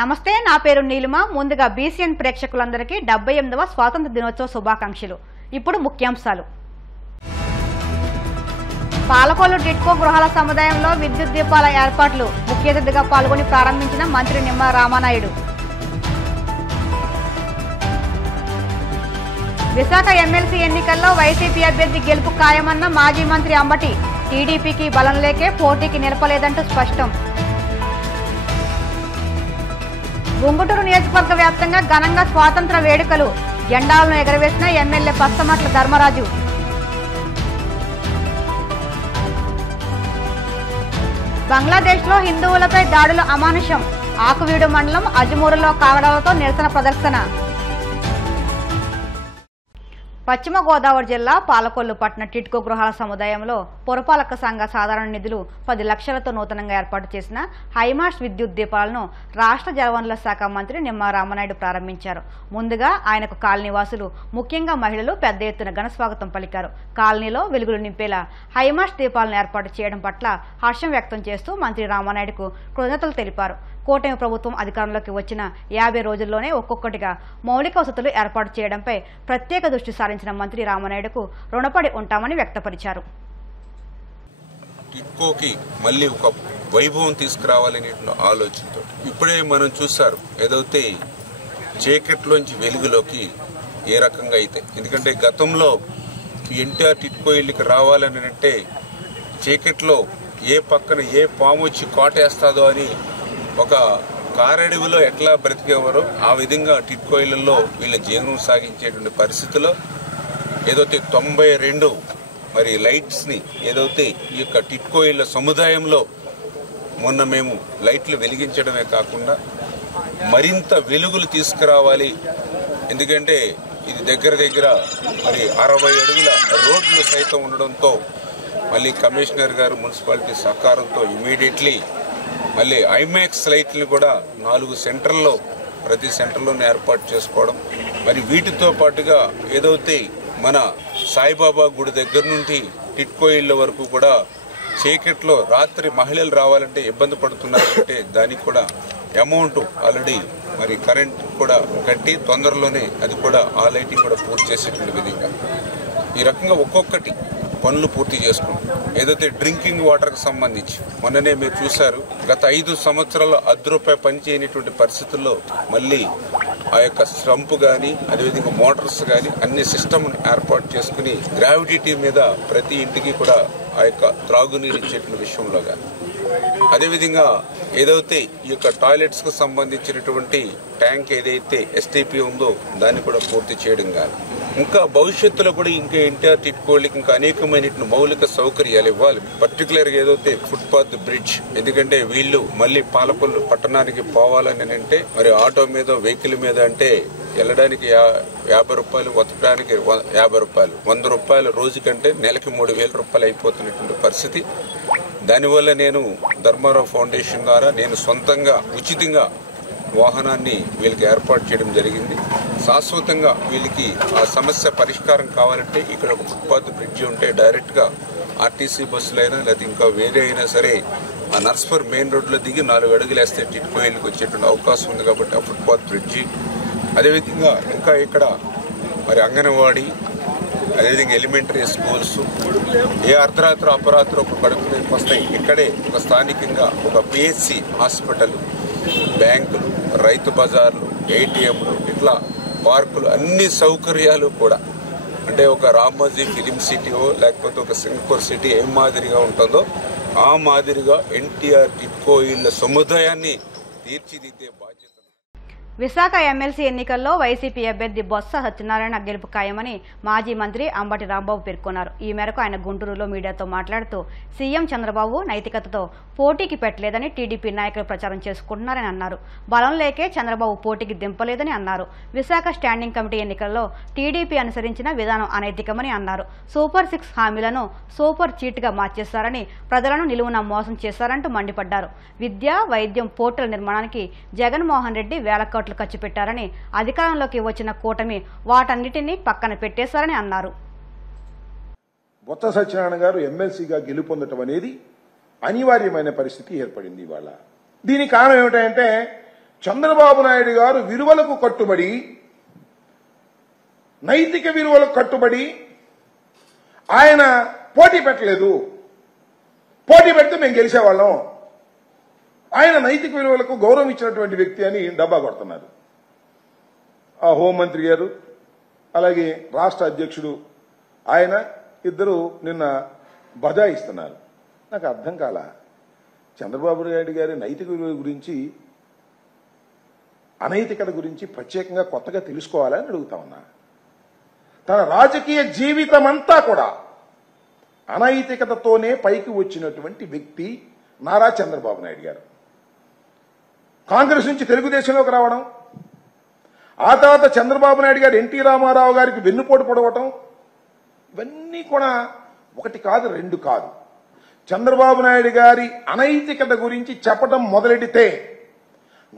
నమస్తే, నా పేరు నీలిమ. ముందుగా బీసీఎన్ ప్రేక్షకులందరికీ 78వ స్వాతంత్ర దినోత్సవ శుభాకాంక్షలు. ఇప్పుడు ముఖ్యాంశాలు. పాలకొల్లు టిట్కో గృహాల సముదాయంలో విద్యుత్ దీపాల ఏర్పాట్లు ముఖ్య అతిథిగా పాల్గొని ప్రారంభించిన మంత్రి నిమ్మల రామానాయుడు. విశాఖ ఎమ్మెల్సీ ఎన్నికల్లో వైసీపీ అభ్యర్థి గెలుపు ఖాయమన్న మాజీ మంత్రి అంబటి. టీడీపీకి బలం లేకే పోటీకి నిలపలేదంటూ స్పష్టం. గుంగుటూరు నియోజకవర్గ వ్యాప్తంగా ఘనంగా స్వాతంత్ర వేడుకలు. జెండాలను ఎగరవేసిన ఎమ్మెల్యే పస్తమట్ల ధర్మరాజు. బంగ్లాదేశ్లో హిందువులపై దాడుల అమానుషం. ఆకువీడు మండలం అజ్మూరులో కాగడాలతో నిరసన ప్రదర్శన. పశ్చిమ గోదావరి జిల్లా పాలకొల్లు పట్టణ టిట్కో గృహాల సముదాయంలో పురపాలక సంఘ సాధారణ నిధులు 10 లక్షలతో నూతనంగా ఏర్పాటు చేసిన హైమాస్ట్ విద్యుత్ దీపాలను రాష్ట్ర జలవనరుల శాఖ మంత్రి నిమ్మల రామానాయుడు ప్రారంభించారు. ముందుగా ఆయనకు కాలనీ వాసులు, ముఖ్యంగా మహిళలు పెద్ద ఎత్తున ఘన స్వాగతం పలికారు. కాలనీలో వెలుగులు నింపేలా హైమాస్ట్ దీపాలను ఏర్పాటు చేయడం పట్ల హర్షం వ్యక్తం చేస్తూ మంత్రి రామానాయుడుకు కృతజ్ఞతలు తెలిపారు. కూటమి ప్రభుత్వం అధికారంలోకి వచ్చిన 50 రోజుల్లోనే ఒక్కొక్కటిగా మౌలిక వసతులు ఏర్పాటు చేయడంపై ప్రత్యేక దృష్టి సారించిన మంత్రి రామానాయుడుకు రుణపడి ఉంటామని వ్యక్తపరిచారు. టిట్కోకి మళ్ళీ ఒక వైభవం తీసుకురావాలనే ఆలోచనతో ఇప్పుడే మనం చూసారు ఏదైతే చీకట్లోంచి వెలుగులోకి ఏ రకంగా అయితే, ఎందుకంటే గతంలో ఎన్టీఆర్ టిట్కో ఇళ్ళకి రావాలని అంటే చీకట్లో ఏ పక్కన ఏ పాము వచ్చి కాటేస్తాదో అని ఒక కారడవిలో ఎట్లా బ్రతికేవారో ఆ విధంగా టిట్కో ఇళ్లలో వీళ్ళ జీవనం సాగించేటువంటి పరిస్థితిలో ఏదైతే 92 మరి లైట్స్ ని ఏదైతే ఈ యొక్క టిట్కో ఇళ్ల సముదాయంలో మొన్న మేము లైట్లు వెలిగించడమే కాకుండా మరింత వెలుగులు తీసుకురావాలి. ఎందుకంటే ఇది దగ్గర మరి 60 అడుగుల రోడ్లు సైతం ఉండడంతో మళ్ళీ కమిషనర్ గారు మున్సిపాలిటీ సహకారంతో ఇమీడియట్లీ మళ్ళీ ఐమాక్స్ లైట్లు కూడా 4 సెంటర్లో ప్రతి సెంటర్లోనే ఏర్పాటు చేసుకోవడం, మరి వీటితో పాటుగా ఏదైతే మన సాయిబాబా గుడి దగ్గర నుండి టిట్కో ఇళ్ల వరకు కూడా చీకట్లో రాత్రి మహిళలు రావాలంటే ఇబ్బంది పడుతున్నారంటే దానికి కూడా అమౌంట్ ఆల్రెడీ మరి కరెంట్ కూడా కట్టి తొందరలోనే అది కూడా ఆ లైటింగ్ కూడా పూర్తి చేసేటువంటి విధంగా ఈ రకంగా ఒక్కొక్కటి పనులు పూర్తి చేసుకుంటాం. ఏదైతే డ్రింకింగ్ వాటర్కి సంబంధించి మొన్ననే మీరు చూశారు, గత 5 సంవత్సరాల్లో ₹10 పని చేయనటువంటి పరిస్థితుల్లో మళ్ళీ ఆ యొక్క స్టంప్ కానీ అదేవిధంగా మోటార్స్ కానీ అన్ని సిస్టమ్ ఏర్పాటు చేసుకుని గ్రావిటీ మీద ప్రతి ఇంటికి కూడా ఆ యొక్క త్రాగునీరు ఇచ్చేటువంటి విషయంలో కానీ అదేవిధంగా ఏదైతే ఈ యొక్క టాయిలెట్స్ కు సంబంధించినటువంటి ట్యాంక్ ఏదైతే ఎస్టీపీ ఉందో దాన్ని కూడా పూర్తి చేయడం కానీ ఇంకా భవిష్యత్తులో కూడా ఇంకా ఎన్టీఆర్ టిట్కోళ్ళకి ఇంకా అనేకమైన మౌలిక సౌకర్యాలు ఇవ్వాలి. పర్టికులర్ గా ఏదైతే ఫుట్పాత్ బ్రిడ్జ్, ఎందుకంటే వీళ్ళు మళ్ళీ పాలకొల్లు పట్టణానికి పోవాలని అంటే మరి ఆటో మీద వెహికల్ మీద అంటే వెళ్ళడానికి ₹50, ఉతకడానికి ₹50, ₹100 రోజు కంటే నెలకి ₹3,000 అయిపోతున్నటువంటి పరిస్థితి. దానివల్ల నేను ధర్మారావు ఫౌండేషన్ ద్వారా నేను సొంతంగా ఉచితంగా వాహనాన్ని వీళ్ళకి ఏర్పాటు చేయడం జరిగింది. శాశ్వతంగా వీళ్ళకి ఆ సమస్య పరిష్కారం కావాలంటే ఇక్కడ ఒక ఫుట్పాత్ బ్రిడ్జి ఉంటే డైరెక్ట్ గా ఆర్టీసీ బస్సులైనా లేదా ఇంకా వేరే అయినా సరే ఆ నర్స్పూర్ మెయిన్ రోడ్లో దిగి 4 అడుగులు వేస్తే టిట్కో ఇళ్ళకి వచ్చేటువంటి అవకాశం ఉంది. కాబట్టి ఆ ఫుట్పాత్ బ్రిడ్జి, అదేవిధంగా ఇంకా ఇక్కడ మరి అంగన్వాడీ, అదేవిధంగా ఎలిమెంటరీ స్కూల్స్ ఏ అర్ధరాత్రి అపరాత్రి ఒక కడుపు వస్తాయి. ఇక్కడే ఒక స్థానికంగా ఒక పిహెచ్సి హాస్పిటల్, బ్యాంకులు, రైతు బజార్లు, ఏటీఎంలు, ఇట్లా పార్కులు, అన్ని సౌకర్యాలు కూడా అంటే ఒక రామోజీ ఫిలిం సిటీయో లేకపోతే ఒక సింగపూర్ సిటీ ఏం మాదిరిగా ఉంటుందో ఆ మాదిరిగా ఎన్టీఆర్ టిట్కో ఇళ్ల సముదాయాన్ని తీర్చిదిద్దే బాధ్యత. విశాఖ ఎమ్మెల్సీ ఎన్నికల్లో వైసీపీ అభ్యర్థి బొత్స సత్యనారాయణ గెలుపు ఖాయమని మాజీ మంత్రి అంబటి రాంబాబు పేర్కొన్నారు. ఈ మేరకు ఆయన గుంటూరులో మీడియాతో మాట్లాడుతూ సీఎం చంద్రబాబు నైతికతతో పోటీకి పెట్టలేదని టీడీపీ నాయకులు ప్రచారం చేసుకుంటున్నారని అన్నారు. బలం లేకే చంద్రబాబు పోటీకి దింపలేదని అన్నారు. విశాఖ స్టాండింగ్ కమిటీ ఎన్నికల్లో టీడీపీ అనుసరించిన విధానం అనైతికమని అన్నారు. సూపర్ 6 హామీలను సూపర్ చీట్గా మార్చేశారని, ప్రజలను నిలువున మోసం చేశారంటూ మండిపడ్డారు. విద్య, వైద్యం పోర్టుల నిర్మాణానికి జగన్మోహన్ రెడ్డి వేల కోట్లు ఖర్చు పెట్టారని, అధికారంలోకి వచ్చిన కూటమి వాటన్నిటినీ పక్కన పెట్టేశారని అన్నారు. బొత్స సత్యనారాయణ గారు ఎమ్మెల్సీగా గెలుపొందటం అనేది అనివార్యమైన పరిస్థితి ఏర్పడింది ఇవాళ. దీనికి కారణం ఏమిటంటే చంద్రబాబు నాయుడు గారు విలువలకు కట్టుబడి, నైతిక విలువలకు కట్టుబడి ఆయన పోటీ పెట్టలేదు. పోటీ పెడితే మేము గెలిచేవాళ్ళం. ఆయన నైతిక విలువలకు గౌరవం ఇచ్చినటువంటి వ్యక్తి అని డబ్బా కొడుతున్నారు. ఆ హోంమంత్రి గారు అలాగే రాష్ట్ర అధ్యక్షుడు ఆయన ఇద్దరు నిన్న బజాయిస్తున్నారు. నాకు అర్థం కాల. చంద్రబాబు నాయుడు గారి నైతిక విలువ గురించి, అనైతికత గురించి ప్రత్యేకంగా కొత్తగా తెలుసుకోవాలని అడుగుతా ఉన్నా. తన రాజకీయ జీవితం అంతా కూడా అనైతికతతోనే పైకి వచ్చినటువంటి వ్యక్తి నారా చంద్రబాబు నాయుడు గారు. కాంగ్రెస్ నుంచి తెలుగుదేశంలోకి రావడం, ఆ తర్వాత చంద్రబాబు నాయుడు గారు ఎన్టీ రామారావు గారికి వెన్నుపోటు పొడవటం, ఇవన్నీ కూడా ఒకటి కాదు, రెండు కాదు. చంద్రబాబు నాయుడు గారి అనైతికత గురించి చెప్పడం మొదలెడితే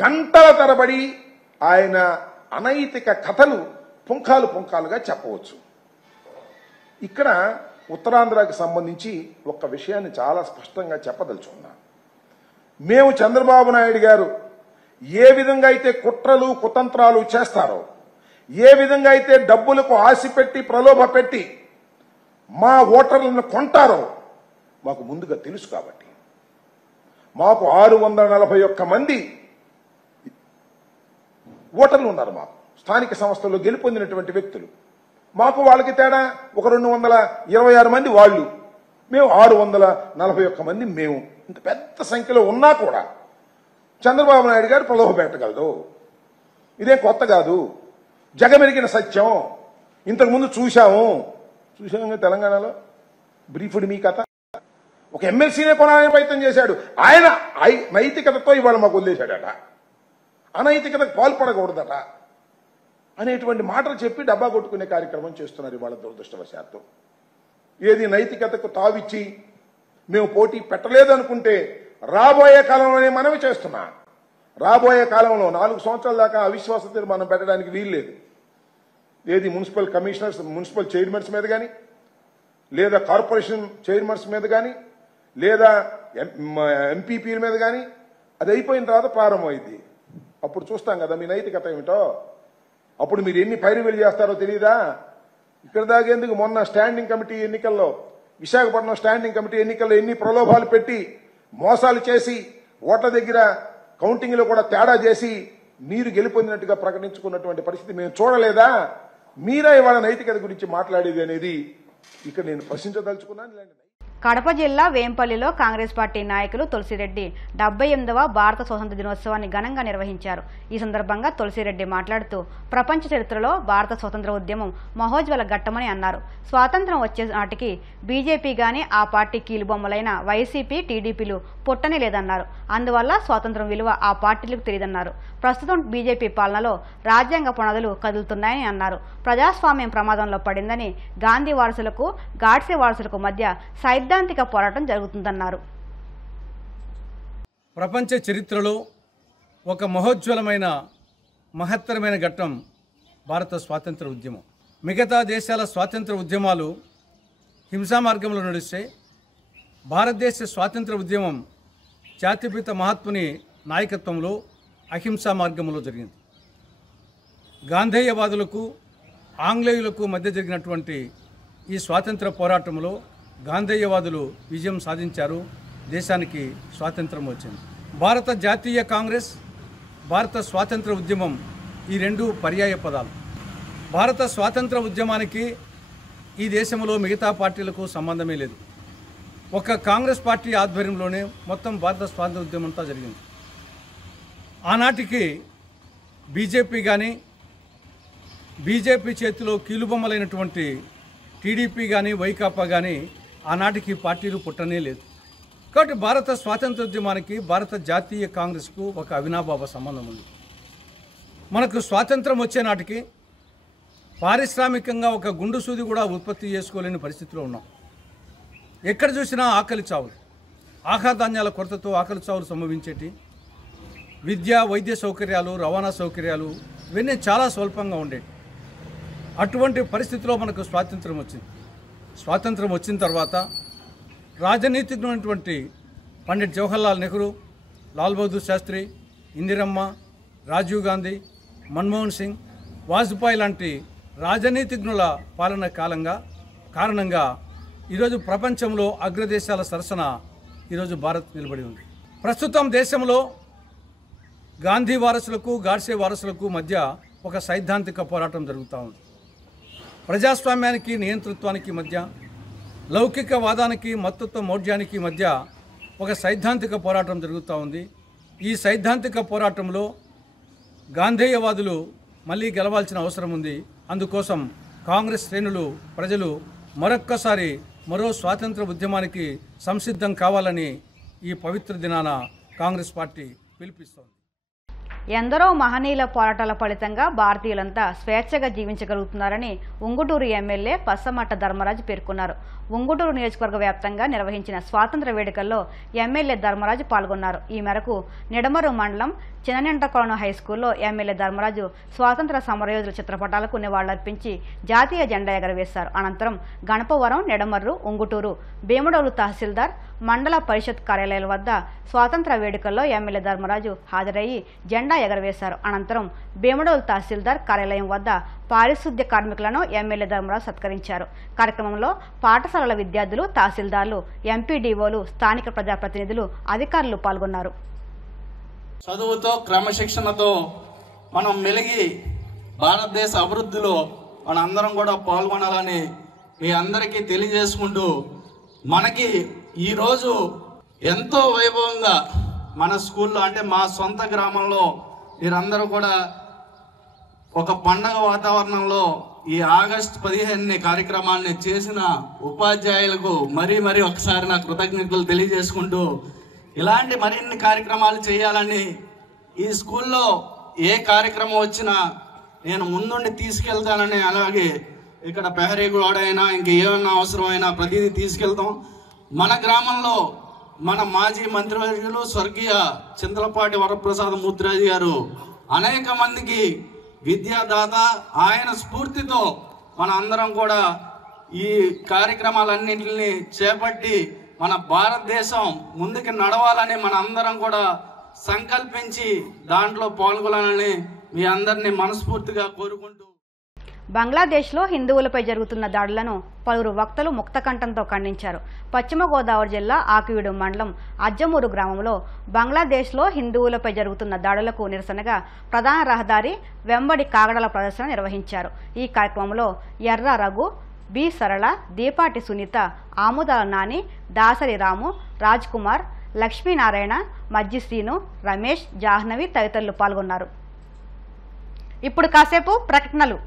గంటల తరబడి ఆయన అనైతిక కథలు పుంఖాలు పుంఖాలుగా చెప్పవచ్చు. ఇక్కడ ఉత్తరాంధ్రకి సంబంధించి ఒక్క విషయాన్ని చాలా స్పష్టంగా చెప్పదలుచుకున్నా. మేము చంద్రబాబు నాయుడు గారు ఏ విధంగా అయితే కుట్రలు కుతంత్రాలు చేస్తారో, ఏ విధంగా అయితే డబ్బులకు ఆశ పెట్టి ప్రలోభ పెట్టి మా ఓటర్లను కొంటారో మాకు ముందుగా తెలుసు. కాబట్టి మాకు 641 మంది ఓటర్లు ఉన్నారు. మాకు స్థానిక సంస్థల్లో గెలుపొందినటువంటి వ్యక్తులు. మాకు వాళ్ళకి తేడా ఒక 226 మంది వాళ్ళు, మేము 641 మంది. మేము ఇంత పెద్ద సంఖ్యలో ఉన్నా కూడా చంద్రబాబు నాయుడు గారు ప్రలోభ పెట్టగలదు. ఇదే కొత్త కాదు, జగమెరిగిన సత్యం. ఇంతకుముందు చూశాము తెలంగాణలో. బ్రీఫ్డ్ మీ కథ. ఒక ఎమ్మెల్సీనే కొనాలని ప్రయత్నం చేశాడు ఆయన. నైతికతతో ఇవాళ మాకు వదిలేశాడట, అనైతికతకు పాల్పడకూడదట అనేటువంటి మాటలు చెప్పి డబ్బా కొట్టుకునే కార్యక్రమం చేస్తున్నారు ఇవాళ దురదృష్టవశాత్తు. ఏది నైతికతకు తావిచ్చి మేము పోటీ పెట్టలేదు అనుకుంటే రాబోయే కాలంలోనే మనవి చేస్తున్నా. రాబోయే కాలంలో 4 సంవత్సరాల దాకా అవిశ్వాస తీర్మానం పెట్టడానికి వీల్లేదు. ఏది మున్సిపల్ కమిషనర్స్, మున్సిపల్ చైర్మన్స్ మీద కానీ, లేదా కార్పొరేషన్ చైర్మన్స్ మీద కానీ, లేదా ఎంపీపీల మీద కానీ, అది అయిపోయిన తర్వాత ప్రారంభమైంది. అప్పుడు చూస్తాం కదా మీ నైతికత ఏమిటో. అప్పుడు మీరు ఎన్ని పైరువేలు చేస్తారో తెలియదా? ఇక్కడ దాగేందుకు మొన్న స్టాండింగ్ కమిటీ ఎన్నికల్లో, విశాఖపట్నం స్టాండింగ్ కమిటీ ఎన్నికల్లో ఎన్ని ప్రలోభాలు పెట్టి మోసాలు చేసి ఓట్ల దగ్గర కౌంటింగ్ లో కూడా తేడా చేసి మీరు గెలుపొందినట్టుగా ప్రకటించుకున్నటువంటి పరిస్థితి మేము చూడలేదా? మీరే ఇవాళ నైతికత గురించి మాట్లాడేది అనేది ఇక్కడ నేను ప్రశ్నించదలుచుకున్నాను. కడప జిల్లా వేంపల్లిలో కాంగ్రెస్ పార్టీ నాయకులు తులసిరెడ్డి 78వ భారత స్వాతంత్ర దినోత్సవాన్ని ఘనంగా నిర్వహించారు. ఈ సందర్భంగా తులసిరెడ్డి మాట్లాడుతూ ప్రపంచ చరిత్రలో భారత స్వాతంత్ర ఉద్యమం మహోజ్వల ఘట్టమని అన్నారు. స్వాతంత్రం వచ్చే నాటికి బీజేపీ గాని ఆ పార్టీ కీలుబొమ్మలైన వైసీపీ, టీడీపీలు పుట్టనే లేదన్నారు. అందువల్ల స్వాతంత్రం విలువ ఆ పార్టీలకు తెలియదన్నారు. ప్రస్తుతం బీజేపీ పాలనలో రాజ్యాంగ పునాదులు కదులుతున్నాయని అన్నారు. ప్రజాస్వామ్యం ప్రమాదంలో పడిందని, గాంధీ వారసులకు గాడ్సే వారసులకు మధ్య సైద్ధాంతిక పోరాటం జరుగుతుందన్నారు. ప్రపంచ చరిత్రలో ఒక మహోజ్వలమైన మహత్తరమైన ఘట్టం భారత స్వాతంత్ర ఉద్యమం. మిగతా దేశాల స్వాతంత్ర ఉద్యమాలు హింసా మార్గంలో నడిస్తే భారతదేశ స్వాతంత్ర ఉద్యమం జాతిపిత మహాత్ముని నాయకత్వంలో అహింసా మార్గంలో జరిగింది. గాంధేయవాదులకు ఆంగ్లేయులకు మధ్య జరిగినటువంటి ఈ స్వాతంత్ర పోరాటంలో గాంధేయవాదులు విజయం సాధించారు. దేశానికి స్వాతంత్రం వచ్చింది. భారత జాతీయ కాంగ్రెస్, భారత స్వాతంత్ర ఉద్యమం ఈ రెండు పర్యాయ పదాలు. భారత స్వాతంత్ర ఉద్యమానికి ఈ దేశంలో మిగతా పార్టీలకు సంబంధమే లేదు. ఒక కాంగ్రెస్ పార్టీ ఆధ్వర్యంలోనే మొత్తం భారత స్వాతంత్ర ఉద్యమం అంతా జరిగింది. ఆనాటికి బీజేపీ కానీ, బీజేపీ చేతిలో కీలుబొమ్మలైనటువంటి టీడీపీ కానీ, వైకాపా కానీ ఆనాటికి పార్టీలు పుట్టనే లేదు. కాబట్టి భారత స్వాతంత్ర ఉద్యమానికి భారత జాతీయ కాంగ్రెస్కు ఒక అవినాభావ సంబంధం ఉంది. మనకు స్వాతంత్రం వచ్చే నాటికి పారిశ్రామికంగా ఒక గుండు సూది కూడా ఉత్పత్తి చేసుకోలేని పరిస్థితిలో ఉన్నాం. ఎక్కడ చూసినా ఆకలి చావులు, ఆహార ధాన్యాల కొరతతో ఆకలి చావులు సంభవించేటి. విద్య, వైద్య సౌకర్యాలు, రవాణా సౌకర్యాలు ఇవన్నీ చాలా స్వల్పంగా ఉండేవి. అటువంటి పరిస్థితిలో మనకు స్వాతంత్రం వచ్చింది. స్వాతంత్రం వచ్చిన తర్వాత రాజనీతిజ్ఞులైనటువంటి పండిట్ జవహర్లాల్ నెహ్రూ, లాల్ బహదూర్ శాస్త్రి, ఇందిరమ్మ, రాజీవ్ గాంధీ, మన్మోహన్ సింగ్, వాజ్పేయి లాంటి రాజనీతిజ్ఞుల పాలన కారణంగా ఈరోజు ప్రపంచంలో అగ్రదేశాల సరసన ఈరోజు భారత్ నిలబడి ఉంది. ప్రస్తుతం దేశంలో గాంధీ వారసులకు, గాడ్సే వారసులకు మధ్య ఒక సైద్ధాంతిక పోరాటం జరుగుతూ ఉంది. ప్రజాస్వామ్యానికి, నియంతృత్వానికి మధ్య, లౌకికవాదానికి, మతత్వ మౌఢ్యానికి మధ్య ఒక సైద్ధాంతిక పోరాటం జరుగుతూ ఉంది. ఈ సైద్ధాంతిక పోరాటంలో గాంధేయవాదులు మళ్ళీ గెలవాల్సిన అవసరం ఉంది. అందుకోసం కాంగ్రెస్ శ్రేణులు, ప్రజలు మరొక్కసారి మరో స్వాతంత్ర ఉద్యమానికి సంసిద్ధం కావాలని ఈ పవిత్ర దినాన కాంగ్రెస్ పార్టీ పిలుపుస్తోంది. ఎందరో మహనీయుల పోరాటాల ఫలితంగా భారతీయులంతా స్వేచ్ఛగా జీవించగలుగుతున్నారని ఉంగుటూరు ఎమ్మెల్యే పచ్చమట్ట ధర్మరాజు పేర్కొన్నారు. ఉంగుటూరు నియోజకవర్గ వ్యాప్తంగా నిర్వహించిన స్వాతంత్ర వేడుకల్లో ఎమ్మెల్యే ధర్మరాజు పాల్గొన్నారు. ఈ మేరకు నిడమరు మండలం చిన్ననింటకొలను హైస్కూల్లో ఎమ్మెల్యే ధర్మరాజు స్వాతంత్ర సమరయోధుల చిత్రపటాలకు నివాళులర్పించి జాతీయ జెండా ఎగరవేశారు. అనంతరం గణపవరం, నిడమర్రు, ఉంగుటూరు, భీమడోలు తహసీల్దార్, మండల పరిషత్ కార్యాలయాల వద్ద స్వాతంత్ర వేడుకల్లో ఎమ్మెల్యే ధర్మరాజు హాజరయ్యి జెండా ఎగరవేశారు. అనంతరం భీమడోలు తహసీల్దార్ కార్యాలయం వద్ద పారిశుద్ధ్య కార్మికులను ఎమ్మెల్యే ధర్మరాజు సత్కరించారు. కార్యక్రమంలో పాఠశాలల విద్యార్థులు, తహసీల్దార్లు, ఎంపీడీఓలు, స్థానిక ప్రజాప్రతినిధులు, అధికారులు పాల్గొన్నారు. చదువుతో, క్రమశిక్షణతో మనం మెలిగి భారతదేశ అభివృద్ధిలో మనందరం కూడా పాల్గొనాలని మీ అందరికీ తెలియజేసుకుంటూ, మనకి ఈరోజు ఎంతో వైభవంగా మన స్కూల్లో, అంటే మా సొంత గ్రామంలో మీరందరూ కూడా ఒక పండగ వాతావరణంలో ఈ ఆగస్టు 15 కార్యక్రమాన్ని చేసిన ఉపాధ్యాయులకు మరీ ఒకసారి నా కృతజ్ఞతలు తెలియజేసుకుంటూ, ఇలాంటి మరిన్ని కార్యక్రమాలు చేయాలని, ఈ స్కూల్లో ఏ కార్యక్రమం వచ్చినా నేను ముందుండి తీసుకెళ్తానని, అలాగే ఇక్కడ పెహరీ గోడ అయినా ఇంక ఏమన్నా అవసరమైనా ప్రతిదీ తీసుకెళ్తాం. మన గ్రామంలో మన మాజీ మంత్రివర్యులు స్వర్గీయ చింతలపాటి వరప్రసాద మూర్తిరాజు గారు అనేక మందికి విద్యాదాత. ఆయన స్ఫూర్తితో మన అందరం కూడా ఈ కార్యక్రమాలన్నింటినీ చేపట్టి మన భారతదేశం ముందుకు నడవాలని మన అందరం కూడా సంకల్పించి దాంట్లో పాల్గొనాలని మీ అందరినీ మనస్ఫూర్తిగా కోరుకుంటూ, బంగ్లాదేశ్లో హిందువులపై జరుగుతున్న దాడులను పలువురు వక్తలు ముక్తకంఠంతో ఖండించారు. పశ్చిమ గోదావరి జిల్లా ఆకివీడు మండలం అజ్జమూరు గ్రామంలో బంగ్లాదేశ్లో హిందువులపై జరుగుతున్న దాడులకు నిరసనగా ప్రధాన రహదారి వెంబడి కాగడల ప్రదర్శన నిర్వహించారు. ఈ కార్యక్రమంలో ఎర్ర రఘు, బి సరళ, దీపాటి సునీత, ఆముదాల నాని, దాసరి రాము, రాజ్ కుమార్, లక్ష్మీనారాయణ, మజ్జి శ్రీను, రమేష్, జాహ్నవి తదితరులు పాల్గొన్నారు. ఇప్పుడు కాసేపు ప్రకటనలు.